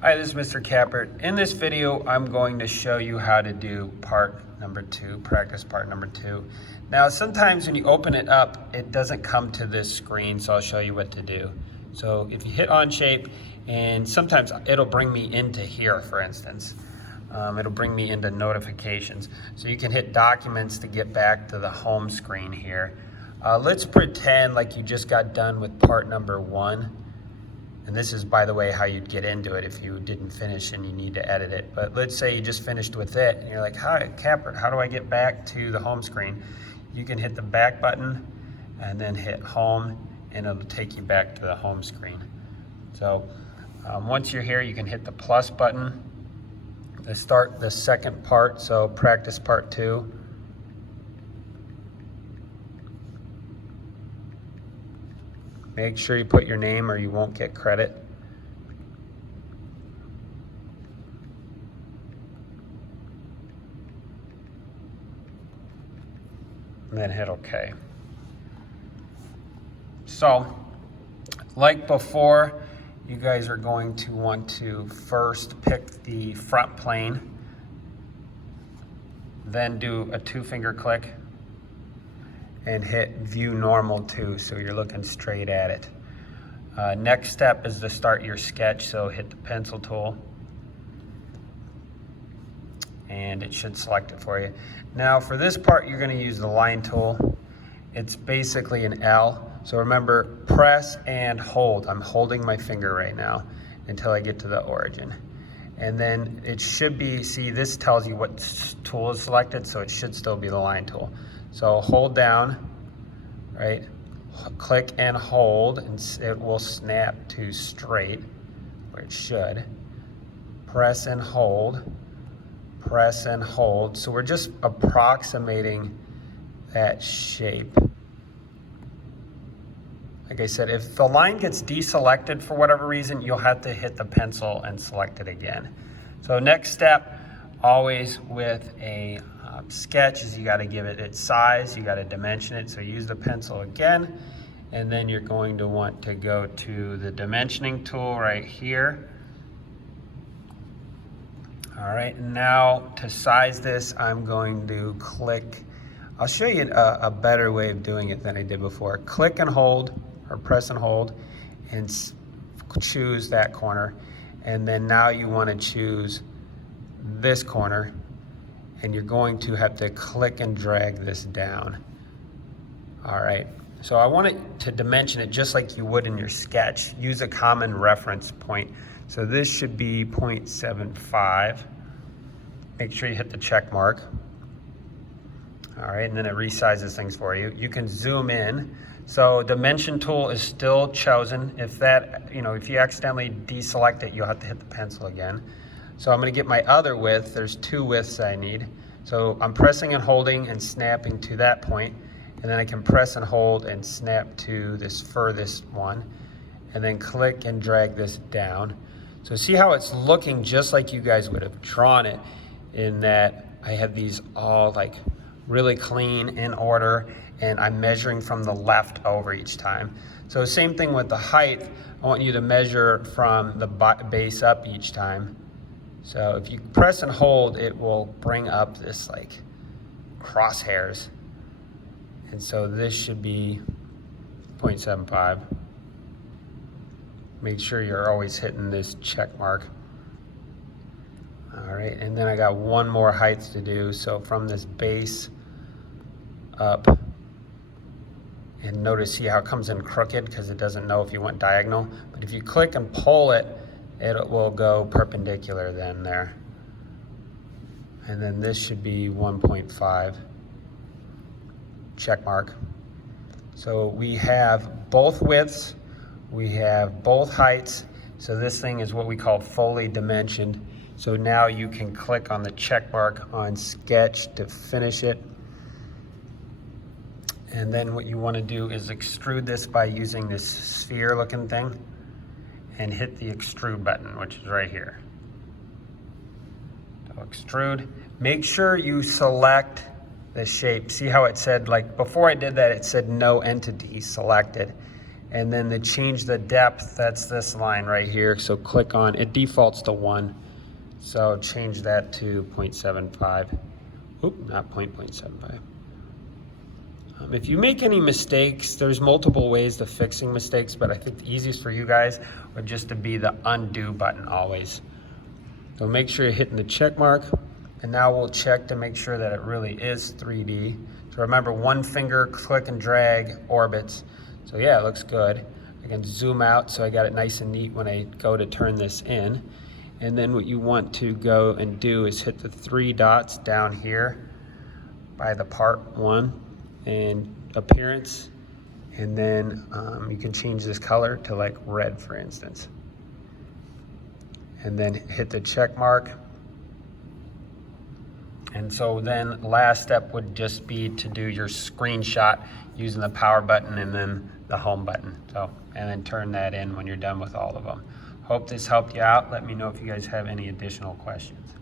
Hi, this is Mr. Kappert. In this video, I'm going to show you how to do part number 2, practice part number 2. Now, sometimes when you open it up, it doesn't come to this screen, so I'll show you what to do. So if you hit OnShape, and sometimes it'll bring me into here, for instance. It'll bring me into notifications. So you can hit documents to get back to the home screen here. Let's pretend like you just got done with part number 1. And this is, by the way, how you'd get into it if you didn't finish and you need to edit it. But let's say you just finished with it and you're like, hi, Kappert, how do I get back to the home screen? You can hit the back button and then hit home and it'll take you back to the home screen. So once you're here, you can hit the plus button to start the second part, so practice part 2. Make sure you put your name or you won't get credit. And then hit OK. So, like before, you guys are going to want to first pick the front plane, then do a 2-finger click, and hit view normal too, so you're looking straight at it. Next step is to start your sketch, so hit the pencil tool and it should select it for you. Now for this part, you're going to use the line tool. It's basically an L, so remember, press and hold. I'm holding my finger right now until I get to the origin. And then it should be, see, this tells you what tool is selected, so it should still be the line tool. So hold down, right? Click and hold, and it will snap to straight, where it should. Press and hold, press and hold. So we're just approximating that shape. Like I said, if the line gets deselected for whatever reason, you'll have to hit the pencil and select it again. So next step, always with a sketch, is you got to give it its size, you got to dimension it. So use the pencil again, and then you're going to want to go to the dimensioning tool right here. All right, now to size this, I'm going to click. I'll show you a better way of doing it than I did before. Click and hold, or press and hold, and choose that corner. And then now you want to choose this corner, and you're going to have to click and drag this down. All right, so I want it to dimension it just like you would in your sketch. Use a common reference point. So this should be 0.75. Make sure you hit the check mark. All right, and then it resizes things for you. You can zoom in. So dimension tool is still chosen. If that, if you accidentally deselect it, you'll have to hit the pencil again. So I'm going to get my other width. There's 2 widths I need. So I'm pressing and holding and snapping to that point, and then I can press and hold and snap to this furthest one, and then click and drag this down. So see how it's looking just like you guys would have drawn it, in that I have these all like really clean, in order, and I'm measuring from the left over each time. So same thing with the height. I want you to measure from the base up each time. So if you press and hold, it will bring up this like crosshairs. And so this should be 0.75. Make sure you're always hitting this check mark. All right, and then I got one more height to do. So from this base up, and notice, see how it comes in crooked because it doesn't know if you went diagonal. But if you click and pull it, it will go perpendicular then there. And then this should be 1.5. Check mark. So we have both widths, we have both heights. So this thing is what we call fully dimensioned. So now you can click on the check mark on sketch to finish it. And then what you want to do is extrude this by using this sphere looking thing, and hit the extrude button, which is right here. So extrude. Make sure you select the shape. See how it said, like before I did that, it said no entity selected. And then to change the depth, that's this line right here. So click on, it defaults to 1. So change that to 0.75. Oop, not 0.75. If you make any mistakes, there's multiple ways to fixing mistakes, but I think the easiest for you guys would just to be the undo button always. So make sure you're hitting the check mark, and now we'll check to make sure that it really is 3D. So remember, one finger click and drag orbits. So yeah, it looks good. I can zoom out so I got it nice and neat when I go to turn this in. And then what you want to go and do is hit the 3 dots down here by the part 1 and appearance. And then you can change this color to like red, for instance. And then hit the check mark. And so then last step would just be to do your screenshot using the power button and then the home button. So, and then turn that in when you're done with all of them. Hope this helped you out. Let me know if you guys have any additional questions.